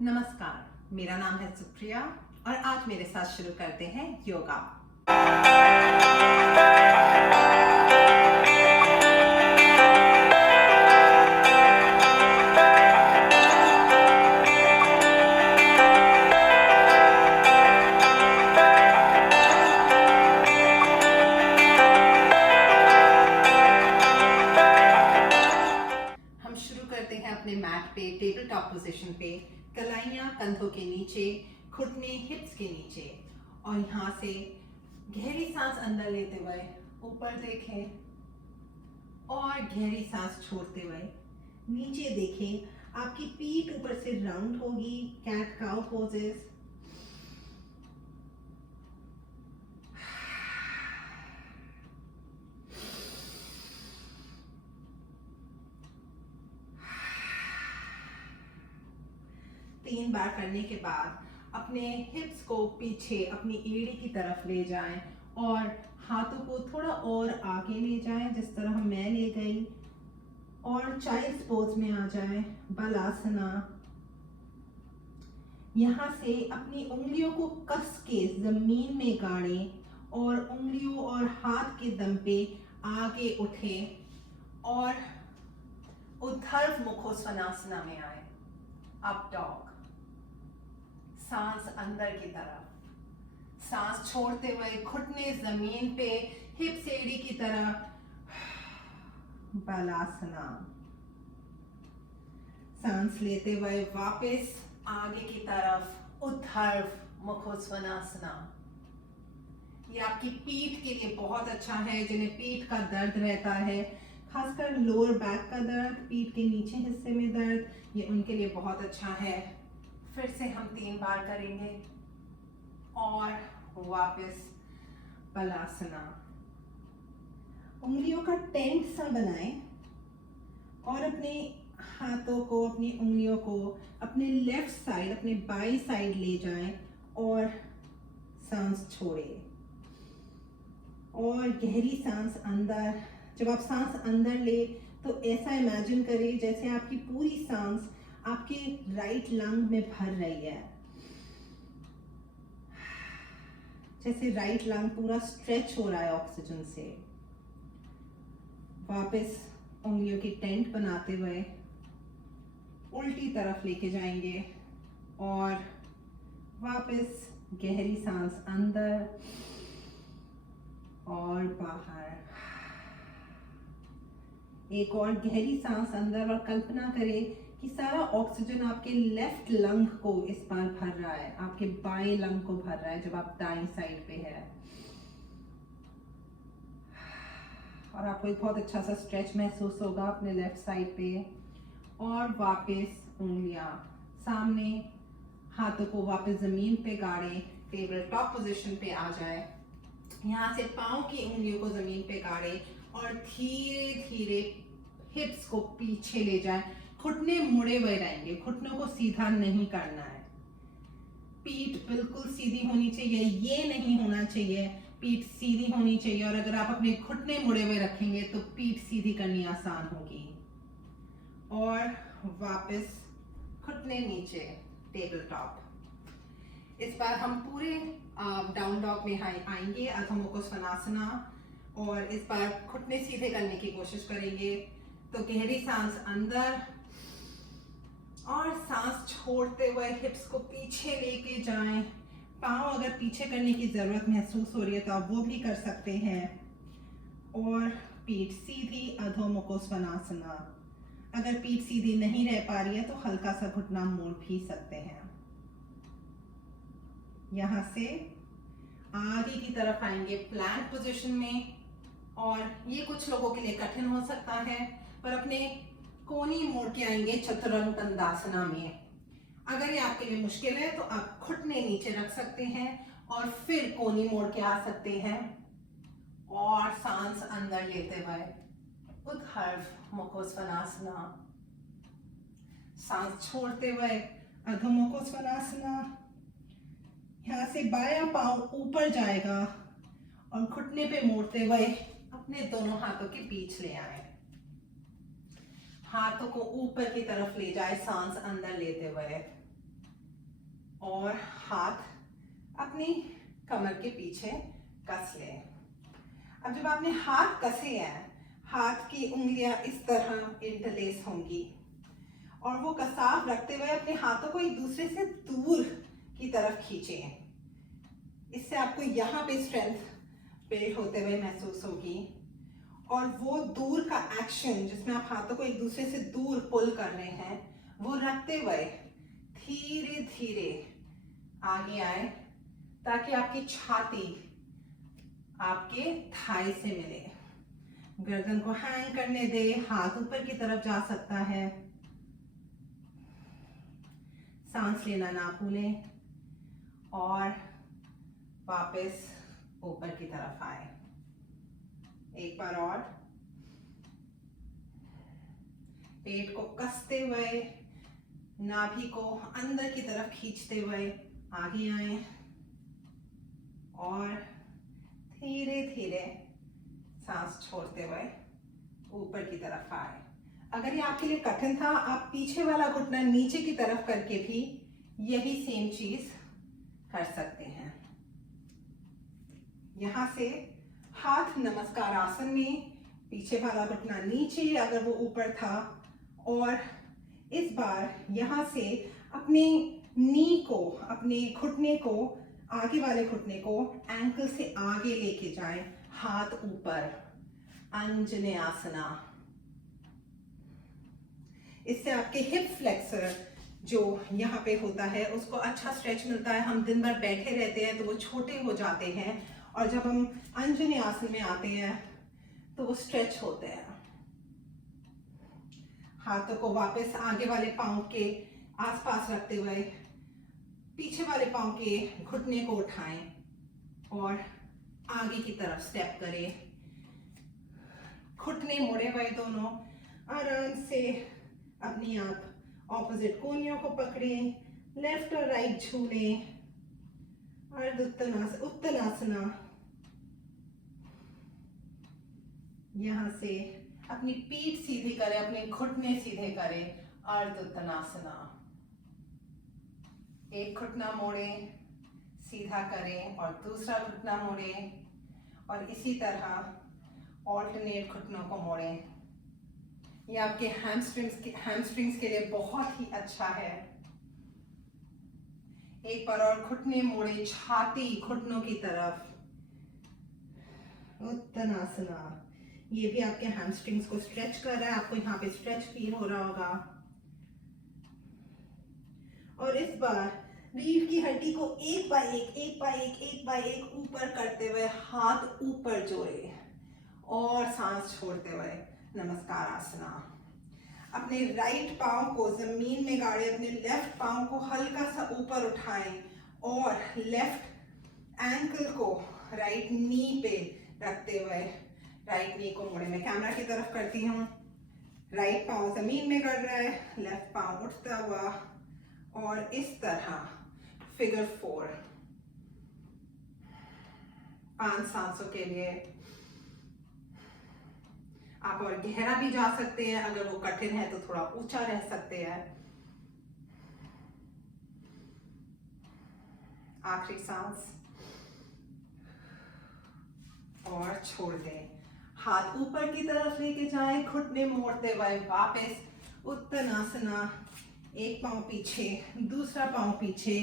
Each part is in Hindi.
नमस्कार, मेरा नाम है सुप्रिया और आज मेरे साथ शुरू करते हैं योगा। हम शुरू करते हैं अपने मैट पे, टेबल टॉप पोजीशन पे। कलाइयाँ कंधों के नीचे, घुटने हिप्स के नीचे, और यहाँ से गहरी सांस अंदर लेते हुए ऊपर देखें और गहरी सांस छोड़ते हुए नीचे देखें। आपकी पीठ ऊपर से राउंड होगी, कैट काउ पोजेस। तीन बार करने के बाद अपने हिप्स को पीछे अपनी एड़ी की तरफ ले जाएं और हाथों को थोड़ा और आगे ले जाएं, जिस तरह मैं ले गई, और चाइल्ड पोज में आ जाएं, बलासना। यहाँ से अपनी उंगलियों को कस के जमीन में गाड़ें और उंगलियों और हाथ के दम पे आगे उठें और ऊर्ध्व मुखोत्सवासना में आए। अप डॉग, सांस अंदर की तरफ, सांस छोड़ते हुए घुटने जमीन पे, हिप्स एड़ी की तरफ, बालासना। सांस लेते हुए वापस आगे की तरफ, ऊर्ध्व मुखोत्सवासना। ये आपकी पीठ के लिए बहुत अच्छा है। जिन्हें पीठ का दर्द रहता है, खासकर लोअर बैक का दर्द, पीठ के नीचे हिस्से में दर्द, ये उनके लिए बहुत अच्छा है। फिर से हम 3 बार करेंगे और वापस बलासना। उंगलियों का टेंट सा बनाएं और अपने हाथों को, अपनी उंगलियों को अपने लेफ्ट साइड, अपने बाई साइड ले जाएं और सांस छोड़ें और गहरी सांस अंदर। जब आप सांस अंदर ले तो ऐसा इमेजिन करें जैसे आपकी पूरी सांस आपके राइट लंग में भर रही है, जैसे राइट लंग पूरा स्ट्रेच हो रहा है ऑक्सीजन से। वापस उंगलियों की टेंट बनाते हुए उल्टी तरफ लेके जाएंगे और वापस गहरी सांस अंदर और बाहर। एक और गहरी सांस अंदर और कल्पना करें कि सारा ऑक्सीजन आपके लेफ्ट लंग को इस बार भर रहा है, आपके बाएं लंग को भर रहा है जब आप दाएं साइड पे है। और आपको एक बहुत अच्छा सा स्ट्रेच महसूस होगा अपने लेफ्ट साइड पे। और वापस उंगलियां सामने, हाथों को वापस जमीन पे गाड़े, टेबल टॉप पोजीशन पे आ जाए। यहाँ से पाँव की उंगलियों को जमीन पे गाड़े और धीरे धीरे हिप्स को पीछे ले जाए। घुटने मुड़े हुए रहेंगे, घुटनों को सीधा नहीं करना है। पीठ बिल्कुल सीधी होनी चाहिए, ये नहीं होना चाहिए, पीठ सीधी होनी चाहिए। और अगर आप अपने घुटने मुड़े हुए रखेंगे तो पीठ सीधी करनी आसान होगी। और वापस घुटने नीचे, टेबल टॉप। इस बार हम पूरे डाउन डॉग में आएंगे, अधो मुखोत्सवासना, और इस बार घुटने सीधे करने की कोशिश करेंगे। तो गहरी सांस अंदर और सांस छोड़ते हुए हिप्स को पीछे लेके जाएं। पाँव अगर पीछे करने की जरूरत महसूस हो रही है तो आप वो भी कर सकते हैं। और पीठ सीधी, अधो मुखोत्सवासना। अगर पीठ सीधी नहीं रह पा रही है तो हल्का सा घुटना मोड़ भी सकते हैं। यहाँ से आगे की तरफ आएंगे प्लैंक पोजीशन में। और ये कुछ लोगों के लिए कठिन हो सकता है, पर अपने कोनी मोड़ के आएंगे चतुरंग दंडासना में। अगर ये आपके लिए मुश्किल है तो आप घुटने नीचे रख सकते हैं और फिर कोनी मोड़ के आ सकते हैं। और सांस अंदर लेते हुए ऊर्ध्व मुखोत्सवासना, सांस छोड़ते हुए अधो मुखोत्सवासना। यहाँ से बायां पांव ऊपर जाएगा और घुटने पे मोड़ते हुए अपने दोनों हाथों के बीच ले आए। हाथों को ऊपर की तरफ ले जाए सांस अंदर लेते हुए। और हाथ अपनी कमर के पीछे कस लें। अब जब आपने हाथ कसे हैं, हाथ की उंगलियां इस तरह इंटरलेस होंगी और वो कसाव रखते हुए अपने हाथों को एक दूसरे से दूर की तरफ खींचें। इससे आपको यहाँ पे स्ट्रेंथ बिल्ड होते हुए महसूस होगी और वो दूर का एक्शन जिसमें आप हाथों को एक दूसरे से दूर पुल कर रहे हैं, वो रखते हुए धीरे धीरे आगे आए ताकि आपकी छाती आपके थाई से मिले। गर्दन को हैंग करने दे, हाथ ऊपर की तरफ जा सकता है। सांस लेना ना भूलें और वापस ऊपर की तरफ आए। एक बार और पेट को कसते हुए, नाभि को अंदर की तरफ खींचते हुए आगे आए और धीरे धीरे सांस छोड़ते हुए ऊपर की तरफ आए। अगर ये आपके लिए कठिन था, आप पीछे वाला घुटना नीचे की तरफ करके भी यही सेम चीज कर सकते हैं। यहां से हाथ नमस्कार आसन में, पीछे वाला घुटना नीचे अगर वो ऊपर था, और इस बार यहां से अपने नी को, अपने घुटने को, आगे वाले घुटने को एंकल से आगे लेके जाएं, हाथ ऊपर, अंजनेयासना। इससे आपके हिप फ्लेक्सर जो यहाँ पे होता है उसको अच्छा स्ट्रेच मिलता है। हम दिन भर बैठे रहते हैं तो वो छोटे हो जाते हैं और जब हम अंजनेयासन में आते हैं तो वो स्ट्रेच होते हैं। हाथों को वापस आगे वाले पांव के आसपास रखते हुए पीछे वाले पांव के घुटने को उठाएं और आगे की तरफ स्टेप करें। घुटने मुड़े हुए दोनों, आराम से अपनी आप ऑपोजिट कोहनियों को पकड़ें, लेफ्ट और राइट छूलें, उत्तनासना। यहां से अपनी पीठ सीधी करें, अपने घुटने सीधे करें, अर्धोत्तनासना। एक घुटना मोड़ें, सीधा करें और दूसरा घुटना मोड़ें और इसी तरह ऑल्टरनेट घुटनों को मोड़ें। ये आपके हैमस्ट्रिंग्स के लिए बहुत ही अच्छा है। एक बार और घुटने मोड़े, छाती घुटनों की तरफ, उत्तनासना। ये भी आपके हैमस्ट्रिंग्स को स्ट्रेच कर रहा है, आपको यहाँ पे स्ट्रेच फील हो रहा होगा। और इस बार रीढ़ की हड्डी को एक बाय एक ऊपर करते हुए हाथ ऊपर जोड़े और सांस छोड़ते हुए नमस्कार आसना। अपने राइट पांव को जमीन में गाड़े, अपने लेफ्ट पांव को हल्का सा ऊपर उठाएं और लेफ्ट एंकल को राइट नी पे रखते हुए राइट नी को मोड़े। मैं कैमरा की तरफ करती हूँ। राइट पांव जमीन में गड़ रहा है, लेफ्ट पांव उठता हुआ और इस तरह फिगर 4 5 सांसों के लिए। आप और गहरा भी जा सकते हैं, अगर वो कठिन है तो थोड़ा ऊंचा रह सकते हैं। आखिरी सांस और छोड़ दें। हाथ ऊपर की तरफ लेके जाएं, घुटने मोड़ते हुए वापस उत्तनासना। एक पांव पीछे, दूसरा पांव पीछे,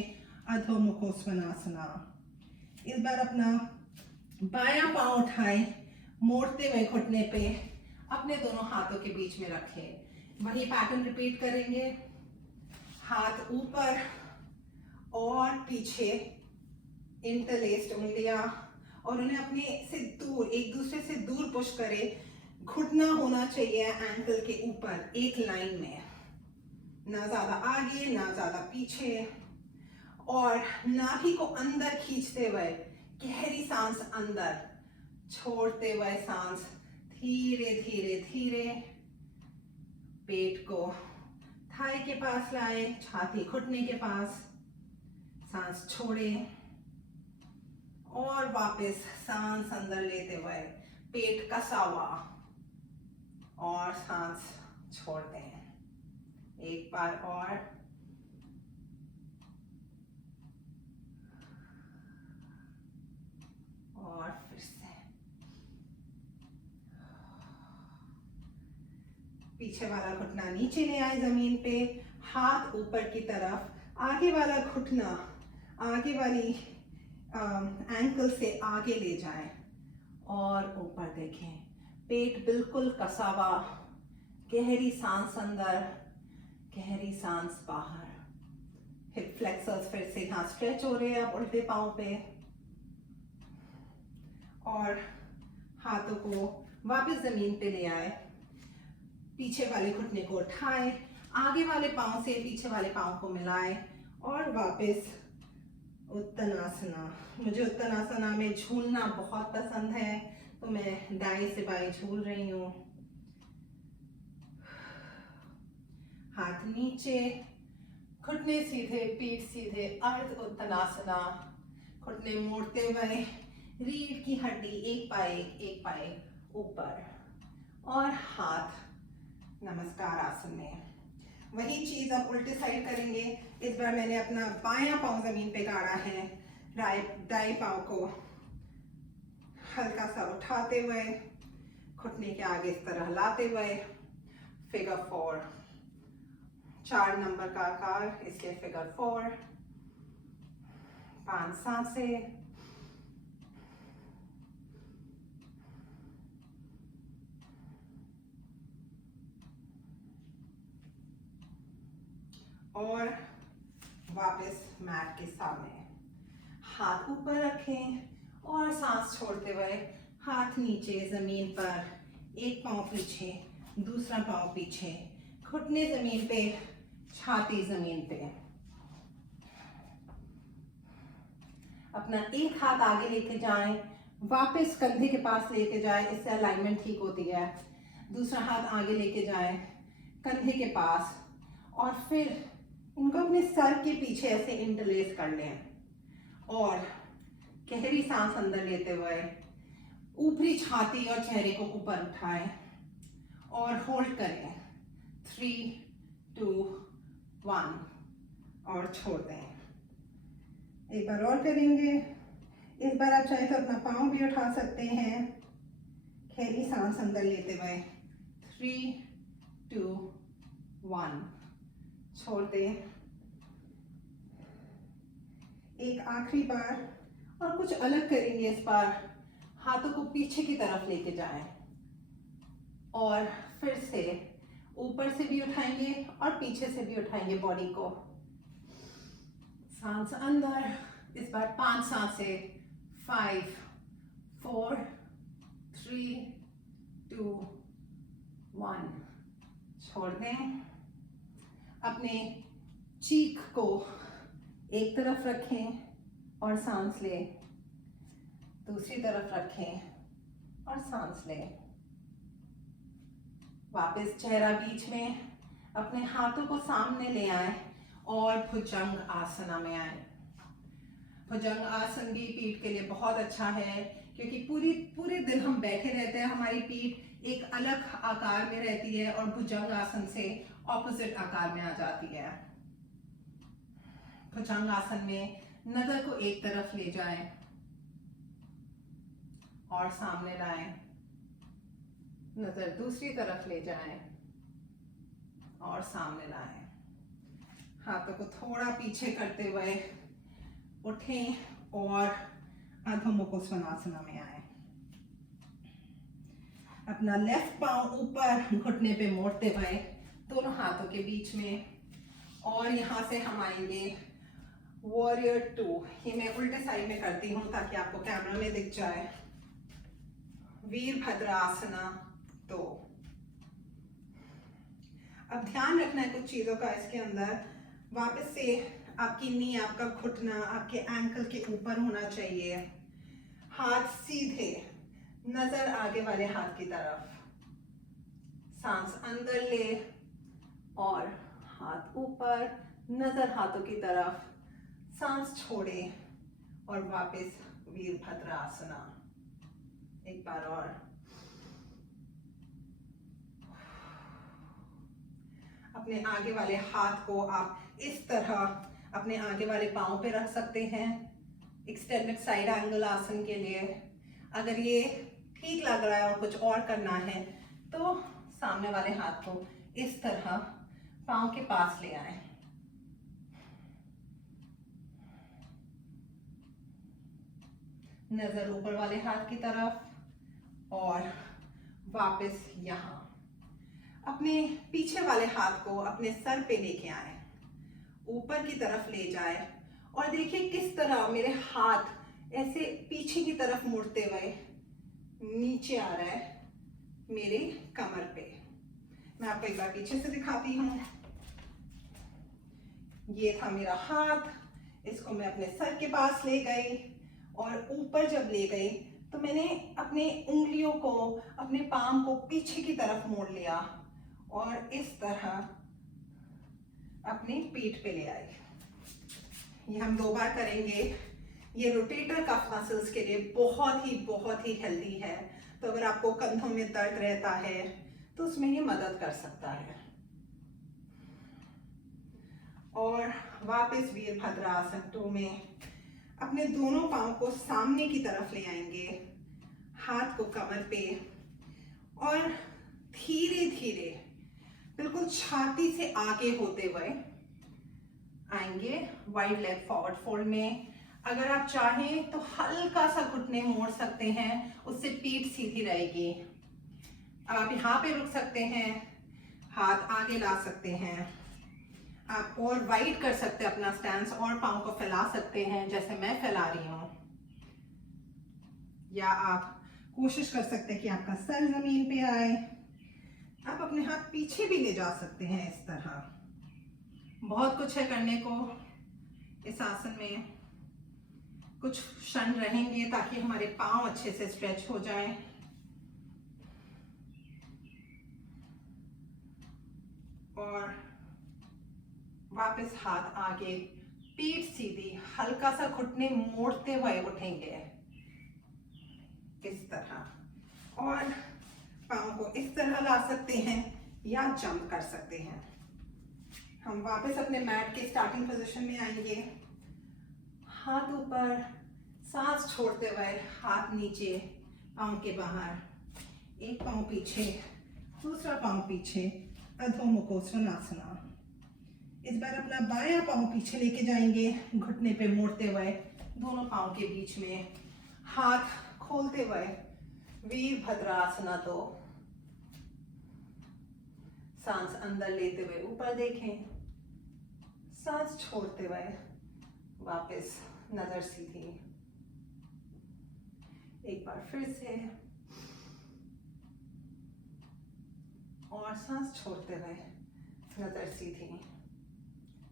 अधो मुखोत्सवानासना। इस बार अपना बायां पांव उठाएं, मोड़ते हुए घुटने पे अपने दोनों हाथों के बीच में रखें। वही पैटर्न रिपीट करेंगे। हाथ ऊपर और पीछे इंटरलेस्ड उंगलियां और उन्हें अपने से दूर, एक दूसरे से दूर पुश करें। घुटना होना चाहिए एंकल के ऊपर, एक लाइन में, ना ज्यादा आगे ना ज्यादा पीछे। और नाभि को अंदर खींचते हुए गहरी सांस अंदर, छोड़ते हुए सांस धीरे धीरे धीरे। पेट को थाई के पास लाए, छाती घुटने के पास, सांस छोड़ें और वापस सांस अंदर लेते हुए पेट कसा हुआ और सांस छोड़ दें। एक बार और पीछे वाला घुटना नीचे ले आए जमीन पे, हाथ ऊपर की तरफ, आगे वाला घुटना आगे वाली एंकल से आगे ले जाएं और ऊपर देखें। पेट बिल्कुल कसा हुआ, गहरी सांस अंदर, गहरी सांस बाहर। हिप फ्लेक्सर्स फिर से यहाँ स्ट्रेच हो रहे हैं अब उल्टे पाँव पे, और हाथों को वापस जमीन पे ले आए, पीछे वाले घुटने को उठाएं, आगे वाले पाँव से पीछे वाले पाँव को मिलाएं और वापस उत्तनासना। मुझे उत्तनासना में झूलना बहुत पसंद है, तो मैं दाएं से बाएं झूल रही हूँ। हाथ नीचे, घुटने सीधे, पीठ सीधे, अर्ध उत्तनासना। घुटने मोड़ते हुए रीढ़ की हड्डी एक पाए ऊपर, और हाथ नमस्कार आसन में। वही चीज अब उल्टे साइड करेंगे। इस बार मैंने अपना बायां पांव जमीन पे गाड़ा है, दाएं पांव को हल्का सा उठाते हुए, घुटने के आगे इस तरह लाते हुए, फिगर 4, 4 नंबर का आकार, इसलिए फिगर 4। 5 सांसें, और वापस मैट के सामने हाथ ऊपर रखें और सांस छोड़ते हुए हाथ नीचे जमीन पर, एक पांव पीछे, दूसरा पांव पीछे, घुटने जमीन पे, छाती जमीन पे। अपना एक हाथ आगे लेके जाएं, वापस कंधे के पास लेके जाएं, इससे अलाइनमेंट ठीक होती है। दूसरा हाथ आगे लेके जाएं, कंधे के पास, और फिर इनको अपने सर के पीछे ऐसे इंटरलेस कर लें और गहरी सांस अंदर लेते हुए ऊपरी छाती और चेहरे को ऊपर उठाएं और होल्ड करें। 3, 2, 1 और छोड़ दें। एक बार और करेंगे। इस बार आप चाहे तो अपना पाँव भी उठा सकते हैं, गहरी सांस अंदर लेते हुए। 3, 2, 1 छोड़ दें। एक आखिरी बार और कुछ अलग करेंगे। इस बार हाथों को पीछे की तरफ लेके जाएं और फिर से ऊपर से भी उठाएंगे और पीछे से भी उठाएंगे बॉडी को। सांस अंदर, इस बार 5 सांसें। 5, 4, 3, 2, 1 छोड़ दें। अपने चीक को एक तरफ रखें और सांस लें, दूसरी तरफ रखें और सांस लें। वापस चेहरा बीच में, अपने हाथों को सामने ले आए और भुजंग आसना में आए। भुजंग आसन भी पीठ के लिए बहुत अच्छा है, क्योंकि पूरे दिन हम बैठे रहते हैं, हमारी पीठ एक अलग आकार में रहती है और भुजंग आसन से ऑपोजिट आकार में आ जाती है। भुजंग आसन में नजर को एक तरफ ले जाएं और सामने लाएं, नजर दूसरी तरफ ले जाएं और सामने लाएं। हाथों को थोड़ा पीछे करते हुए उठें और अधो मुख स्वनासना में आए। अपना लेफ्ट पांव ऊपर घुटने पे मोड़ते हुए दोनों हाथों के बीच में, और यहाँ से हम आएंगे वॉरियर 2। ये मैं उल्टे साइड में करती हूँ ताकि आपको कैमरा में दिख जाए। वीरभद्रासना 2। अब ध्यान रखना है कुछ चीजों का इसके अंदर। वापस से आपकी नी, आपका घुटना आपके एंकल के ऊपर होना चाहिए। हाथ सीधे, नजर आगे वाले हाथ की तरफ। सांस अंदर ले और हाथ ऊपर, नजर हाथों की तरफ। सांस छोड़े और वापस वीरभद्रासना। एक बार और। अपने आगे वाले हाथ को आप इस तरह अपने आगे वाले पांव पे रख सकते हैं, एक्सटेंडेड साइड एंगल आसन के लिए। अगर ये ठीक लग रहा है और कुछ और करना है तो सामने वाले हाथ को इस तरह पाँव के पास ले आए। नजर ऊपर वाले हाथ की तरफ और वापस यहाँ। अपने पीछे वाले हाथ को अपने सर पे लेके आए, ऊपर की तरफ ले जाए और देखिए किस तरह मेरे हाथ ऐसे पीछे की तरफ मुड़ते हुए नीचे आ रहा है मेरे कमर पे। मैं आपको एक बार पीछे से दिखाती हूँ। ये था मेरा हाथ, इसको मैं अपने सर के पास ले गई और ऊपर जब ले गई तो मैंने अपने उंगलियों को, अपने पाम को पीछे की तरफ मोड़ लिया और इस तरह अपनी पीठ पे ले आई। ये हम 2 बार करेंगे। ये रोटेटर कफ मसल्स के लिए बहुत ही हेल्दी है। तो अगर आपको कंधों में दर्द रहता है तो उसमें ये मदद कर सकता है। और वापस वीरभद्रासन 2 में अपने दोनों पांव को सामने की तरफ ले आएंगे, हाथ को कमर पे और धीरे धीरे बिल्कुल छाती से आगे होते हुए आएंगे वाइड लेग फॉरवर्ड फोल्ड में। अगर आप चाहें तो हल्का सा घुटने मोड़ सकते हैं, उससे पीठ सीधी रहेगी। अब आप यहाँ पे रुक सकते हैं, हाथ आगे ला सकते हैं, आप और वाइड कर सकते हैं अपना स्टैंस और पाँव को फैला सकते हैं जैसे मैं फैला रही हूँ। या आप कोशिश कर सकते हैं कि आपका सर जमीन पे आए। आप अपने हाथ पीछे भी ले जा सकते हैं इस तरह। बहुत कुछ है करने को इस आसन में। कुछ क्षण रहेंगे ताकि हमारे पांव अच्छे से स्ट्रेच हो जाएं। और वापस हाथ आगे, पीठ सीधी, हल्का सा घुटने मोड़ते हुए उठेंगे इस तरह। और पाँव को इस तरह ला सकते हैं या जंप कर सकते हैं। हम वापस अपने मैट के स्टार्टिंग पोजीशन में आएंगे, हाथ ऊपर, सांस छोड़ते हुए हाथ नीचे, पाँव के बाहर, एक पाँव पीछे, दूसरा पाँव पीछे, अधो मुखो स्वनासना। इस बार अपना बायां पाँव पीछे लेके जाएंगे, घुटने पे मोड़ते हुए, दोनों पाँव के बीच में हाथ खोलते हुए वीरभद्रासना 2। सांस अंदर लेते हुए ऊपर देखें, सांस छोड़ते हुए वापस नजर सीधी। एक बार फिर से, और सांस छोड़ते हुए नजर सीधी।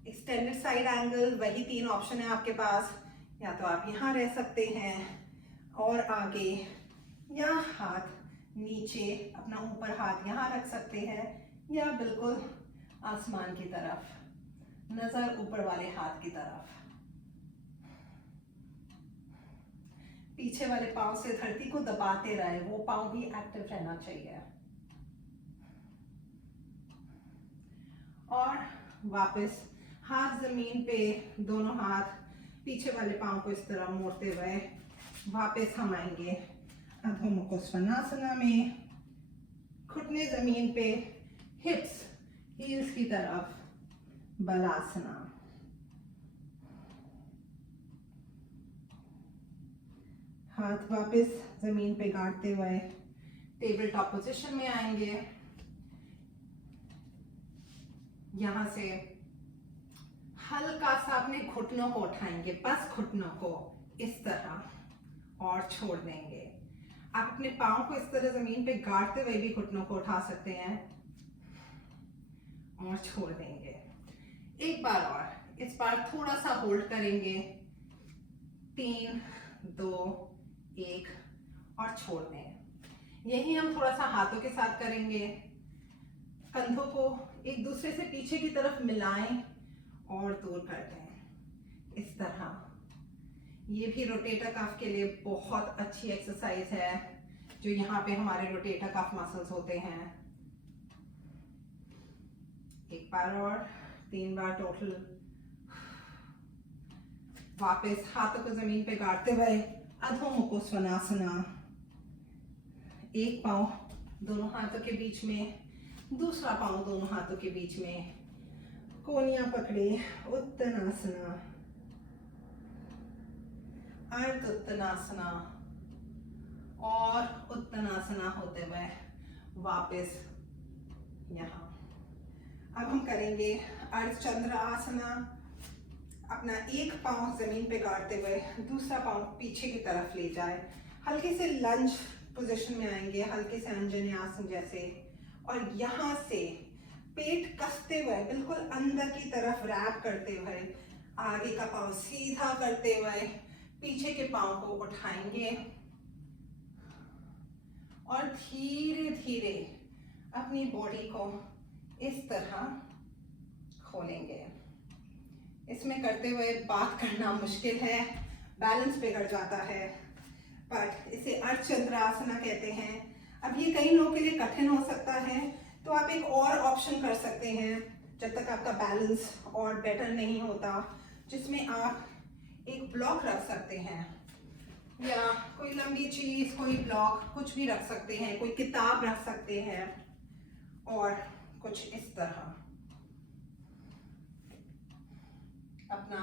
एक्सटेंडेड साइड एंगल, वही 3 ऑप्शन है आपके पास। या तो आप यहाँ रह सकते हैं और आगे, या हाथ नीचे, अपना ऊपर हाथ यहाँ रख सकते हैं, या बिल्कुल आसमान की तरफ, नजर ऊपर वाले हाथ की तरफ। पीछे वाले पांव से धरती को दबाते रहे, वो पांव भी एक्टिव रहना चाहिए। और वापस हाथ जमीन पे, दोनों हाथ पीछे वाले पांव को इस तरह मोड़ते हुए वापस हम आएंगे अधो मुखो स्वनासना में। घुटने जमीन पे, हिप्स हील्स की तरफ, बलासना। हाथ वापस जमीन पे गाड़ते हुए टेबल टॉप पोजीशन में आएंगे। यहां से हल्का सा अपने घुटनों को उठाएंगे, बस घुटनों को इस तरह, और छोड़ देंगे। आप अपने पाँव को इस तरह जमीन पे गाड़ते हुए भी घुटनों को उठा सकते हैं और छोड़ देंगे। एक बार और, इस बार थोड़ा सा होल्ड करेंगे, 3, 2, 1 और छोड़ दें। यही हम थोड़ा सा हाथों के साथ करेंगे। कंधों को एक दूसरे से पीछे की तरफ मिलाएं और दूर कर दें इस तरह। ये भी रोटेटर कफ के लिए बहुत अच्छी एक्सरसाइज है, जो यहाँ पे हमारे रोटेटर कफ मसल्स होते हैं। एक बार और, 3 बार टोटल। वापस हाथों को जमीन पे गाड़ते हुए अधो मुखो स्वनासना। एक पाँव दोनों हाथों के बीच में, दूसरा पाँव दोनों हाथों के बीच में, कोनियां पकड़े, उत्तनासना, अर्ध उत्तनासना और उत्तनासना होते हुए वापस यहाँ। अब हम करेंगे अर्धचंद्र आसना। अपना एक पाँव जमीन पे गाड़ते हुए दूसरा पाँव पीछे की तरफ ले जाए, हल्के से लंज पोजीशन में आएंगे, हल्के से अंजन्यासन जैसे, और यहाँ से पेट कसते हुए बिल्कुल अंदर की तरफ रैप करते हुए आगे का पाँव सीधा करते हुए पीछे के पाँव को उठाएंगे और धीरे धीरे अपनी बॉडी को इस तरह खोलेंगे। इसमें करते हुए बात करना मुश्किल है, बैलेंस बिगड़ जाता है, पर इसे अर्धचंद्र आसना कहते हैं। अब ये कई लोगों के लिए कठिन हो सकता है, तो आप एक और ऑप्शन कर सकते हैं जब तक आपका बैलेंस और बेटर नहीं होता, जिसमें आप एक ब्लॉक रख सकते हैं या कोई लंबी चीज, कोई ब्लॉक, कुछ भी रख सकते हैं, कोई किताब रख सकते हैं और कुछ इस तरह अपना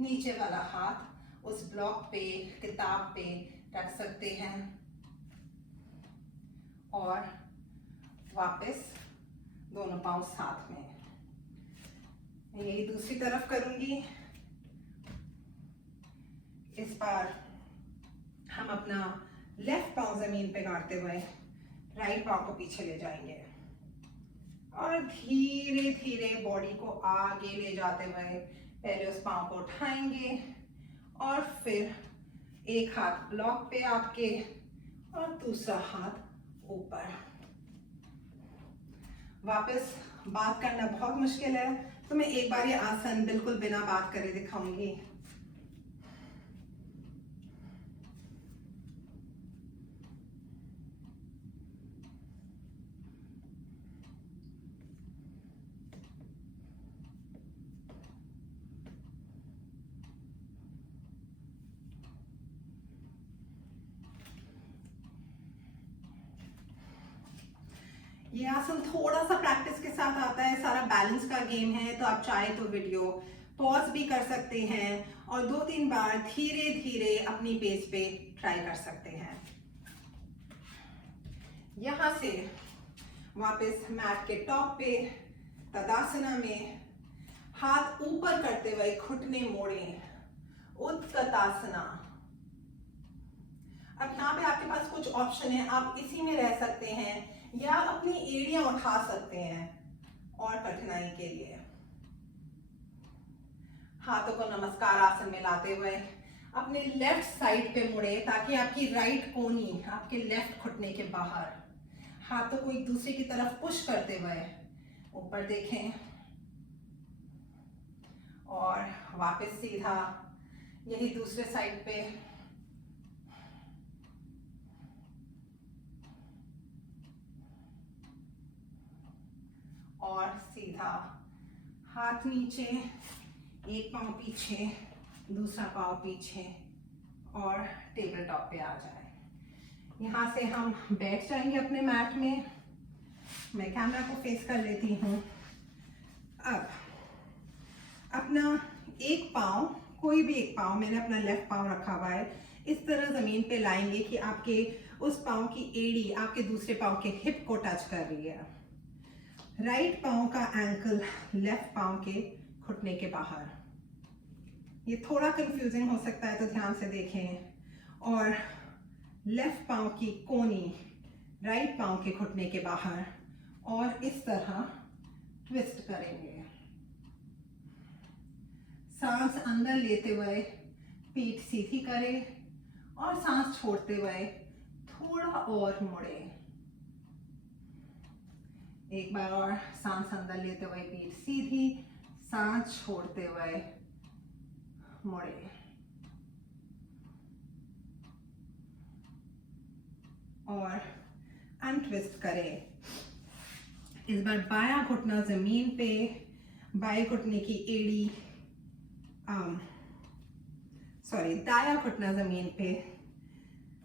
नीचे वाला हाथ उस ब्लॉक पे, किताब पे रख सकते हैं और वापस दोनों पांव साथ में। यही दूसरी तरफ करूंगी। इस बार हम अपना लेफ्ट पांव जमीन पे गाड़ते हुए राइट पांव को पीछे ले जाएंगे और धीरे धीरे बॉडी को आगे ले जाते हुए पहले उस पांव को उठाएंगे और फिर एक हाथ ब्लॉक पे आपके और दूसरा हाथ ऊपर। वापस बात करना बहुत मुश्किल है, तो मैं एक बार ये आसन बिल्कुल बिना बात करे दिखाऊंगी। ये आसन थोड़ा सा प्रैक्टिस के साथ आता है, सारा बैलेंस का गेम है, तो आप चाहे तो वीडियो पॉज भी कर सकते हैं और 2-3 बार धीरे धीरे अपनी पेस पे ट्राई कर सकते हैं। यहाँ से वापस मैट के टॉप पे तदासना में हाथ ऊपर करते हुए घुटने मोड़े, उत्कटासना। अब यहाँ पे आपके पास कुछ ऑप्शन है, आप इसी में रह सकते हैं या अपनी एड़ियां उठा सकते हैं और कठिनाई के लिए हाथों को नमस्कार आसन में लाते हुए अपने लेफ्ट साइड पे मुड़े, ताकि आपकी राइट कोनी आपके लेफ्ट घुटने के बाहर, हाथों को एक दूसरे की तरफ पुश करते हुए ऊपर देखें और वापस सीधा यही दूसरे साइड पे। और सीधा हाथ नीचे, एक पांव पीछे, दूसरा पांव पीछे और टेबल टॉप पे आ जाए। यहाँ से हम बैठ जाएंगे अपने मैट में। मैं कैमरा को फेस कर लेती हूँ। अब अपना एक पांव, कोई भी एक पांव, मैंने अपना लेफ्ट पांव रखा हुआ है, इस तरह जमीन पे लाएंगे कि आपके उस पांव की एड़ी आपके दूसरे पांव के हिप को टच कर रही है। राइट पांव का एंकल लेफ्ट पांव के घुटने के बाहर। ये थोड़ा कंफ्यूजिंग हो सकता है, तो ध्यान से देखें। और लेफ्ट पांव की कोनी राइट पांव के घुटने के बाहर और इस तरह ट्विस्ट करेंगे। सांस अंदर लेते हुए पीठ सीधी करें और सांस छोड़ते हुए थोड़ा और मुड़े। एक बार और सांस अंदर लेते हुए पीठ सीधी, सांस छोड़ते हुए मुड़े और अनट्विस्ट करें। इस बार बायां घुटना जमीन पे, बाएं घुटने की एड़ी दायां घुटना जमीन पे,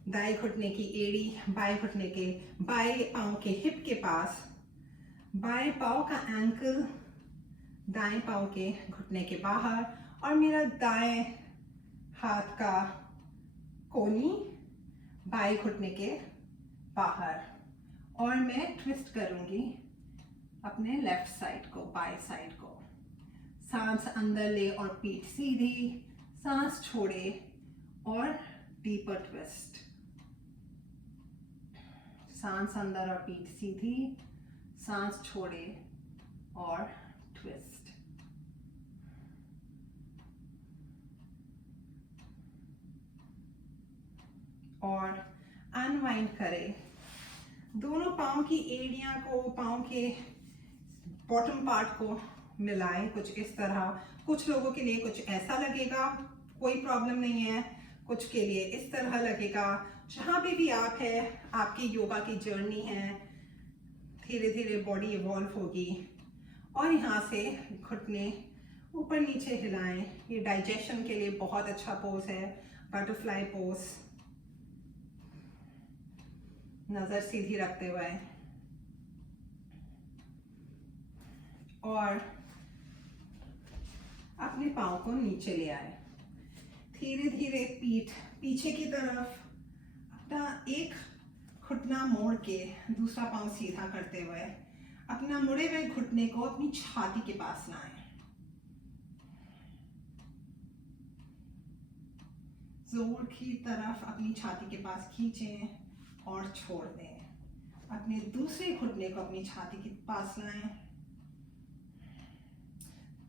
दाएं घुटने की एड़ी बाएं घुटने के बाएं पांव के हिप के पास बाएं पाँव का एंकल दाएं पाँव के घुटने के बाहर और मेरा दाएं हाथ का कोनी बाएं घुटने के बाहर, और मैं ट्विस्ट करूंगी अपने लेफ्ट साइड को, बाएं साइड को। सांस अंदर ले और पीठ सीधी, सांस छोड़े और डीपर ट्विस्ट। सांस अंदर और पीठ सीधी, सांस छोड़े और ट्विस्ट। और अनवाइंड करें। दोनों पाँव की एड़ियां को, पाँव के बॉटम पार्ट को मिलाएं कुछ इस तरह। कुछ लोगों के लिए कुछ ऐसा लगेगा, कोई प्रॉब्लम नहीं है। कुछ के लिए इस तरह लगेगा। जहाँ पे भी आप है, आपकी योगा की जर्नी है, धीरे धीरे बॉडी इवॉल्व होगी। और यहाँ से घुटने ऊपर नीचे हिलाएं। ये डाइजेशन के लिए बहुत अच्छा पोज है, बटरफ्लाई पोज। नजर सीधी रखते हुए और अपने पाँव को नीचे ले आए। धीरे धीरे पीठ पीछे की तरफ, अपना एक घुटना मोड़ के दूसरा पाँव सीधा करते हुए अपना मुड़े हुए घुटने को अपनी छाती के पास लाएं। जोर की तरफ अपनी छाती के पास खींचें और छोड़ दें। अपने दूसरे घुटने को अपनी छाती के पास लाएं।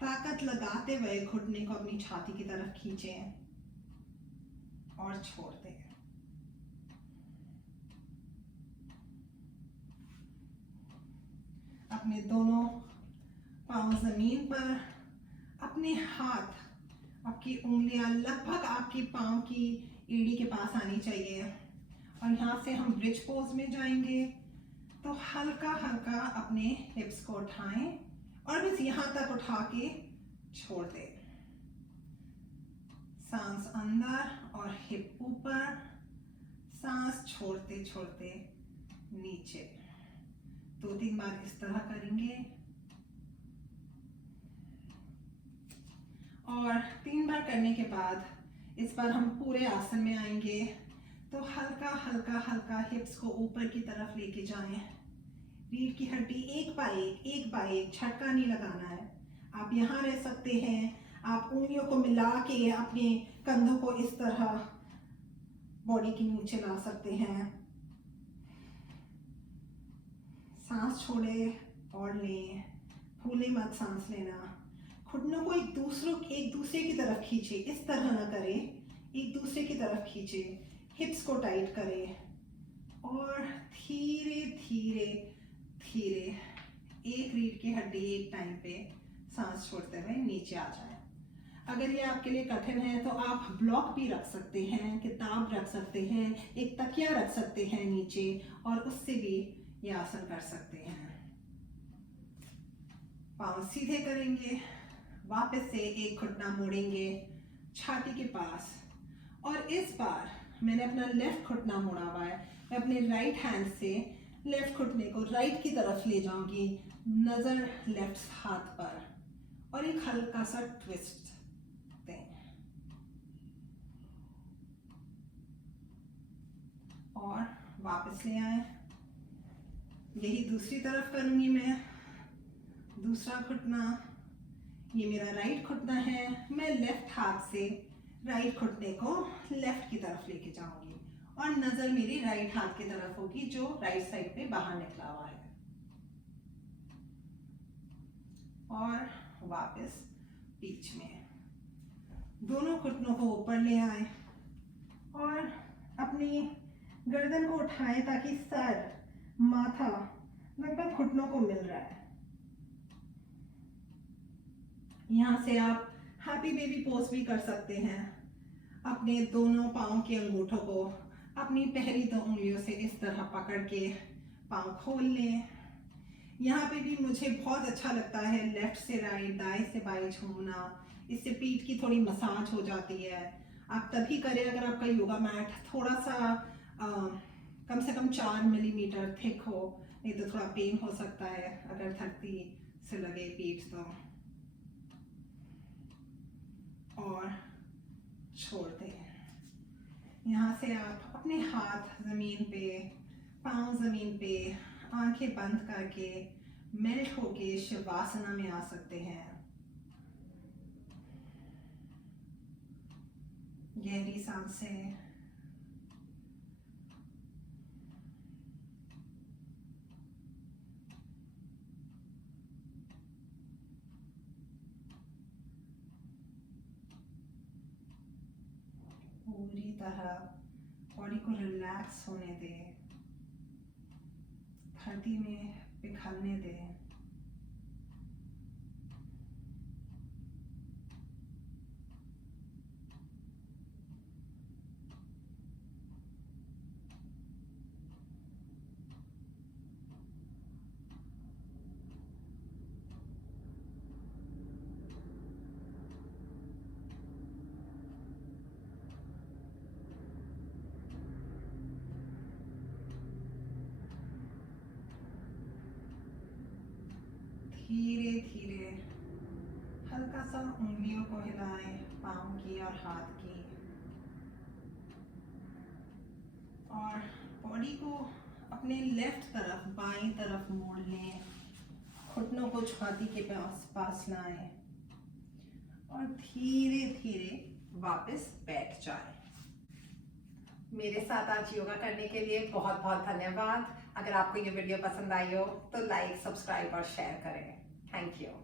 ताकत लगाते हुए घुटने को अपनी छाती की तरफ खींचें और छोड़ दें। अपने दोनों पांव जमीन पर, अपने हाथ, आपकी उंगलियां लगभग आपकी पांव की एड़ी के पास आनी चाहिए। और यहाँ से हम ब्रिज पोज में जाएंगे। तो हल्का हल्का अपने हिप्स को उठाएं और बस यहाँ तक उठा के छोड़ दें। सांस अंदर और हिप ऊपर, सांस छोड़ते छोड़ते नीचे। 2-3 बार इस तरह करेंगे और 3 बार करने के बाद इस बार हम पूरे आसन में आएंगे। तो हल्का हल्का हल्का हिप्स को ऊपर की तरफ लेके जाएं। रीढ़ की हड्डी एक बाय एक झटका नहीं लगाना है। आप यहाँ रह सकते हैं। आप उंगलियों को मिला के अपने कंधों को इस तरह बॉडी के नीचे ला सकते हैं। सांस छोड़े और लें, भूले मत सांस लेना। घुटनों को एक दूसरे की तरफ खींचे, इस तरह ना करें, एक दूसरे की तरफ खींचे। हिप्स को टाइट करें और धीरे धीरे धीरे एक रीढ़ की हड्डी एक टाइम पे सांस छोड़ते हुए नीचे आ जाए। अगर ये आपके लिए कठिन है तो आप ब्लॉक भी रख सकते हैं, किताब रख सकते हैं, एक तकिया रख सकते हैं नीचे और उससे भी ये आसन कर सकते हैं। पाँव सीधे करेंगे, वापस से एक घुटना मोड़ेंगे छाती के पास और इस बार मैंने अपना लेफ्ट घुटना मोड़ा हुआ है। मैं अपने राइट हैंड से लेफ्ट घुटने को राइट की तरफ ले जाऊंगी, नजर लेफ्ट हाथ पर और एक हल्का सा ट्विस्ट दें और वापस ले आए। यही दूसरी तरफ करूंगी मैं। दूसरा घुटना, ये मेरा राइट घुटना है। मैं लेफ्ट हाथ से राइट घुटने को लेफ्ट की तरफ लेके जाऊंगी और नजर मेरी राइट हाथ की तरफ होगी जो राइट साइड पे बाहर निकला हुआ है। और वापस बीच में दोनों घुटनों को ऊपर ले आए और अपनी गर्दन को उठाएं ताकि सर, माथा लगभग घुटनों को मिल रहा है। यहाँ से आप हैप्पी बेबी पोज भी कर सकते हैं। अपने दोनों पाँव के अंगूठों को अपनी पहली 2 उंगलियों से इस तरह पकड़ के पाँव खोल लें। यहाँ पे भी मुझे बहुत अच्छा लगता है लेफ्ट से राइट, दाएं से बाएं झूमना। इससे पीठ की थोड़ी मसाज हो जाती है। आप तभी करें अगर आपका योगा मैट थोड़ा सा कम से कम 4 मिलीमीटर थिक हो, नहीं तो थोड़ा पेन हो सकता है अगर धरती से लगे पीठ तो। और छोड़ दें। यहाँ से आप अपने हाथ जमीन पे, पाँव जमीन पे, आंखें बंद करके मेल्ट होके शवासना में आ सकते हैं। गहरी सांसें। पूरी तरह बॉडी को रिलैक्स होने दें, धरती में पिघलने दें। धीरे धीरे हल्का सा उंगलियों को हिलाएं, पाँव की और हाथ की, और बॉडी को अपने लेफ्ट तरफ, बाईं तरफ मोड़ लें। घुटनों को छाती के पास लाएं और धीरे धीरे वापस बैठ जाएं। मेरे साथ आज योगा करने के लिए बहुत बहुत धन्यवाद। अगर आपको ये वीडियो पसंद आई हो तो लाइक, सब्सक्राइब और शेयर करें। Thank you.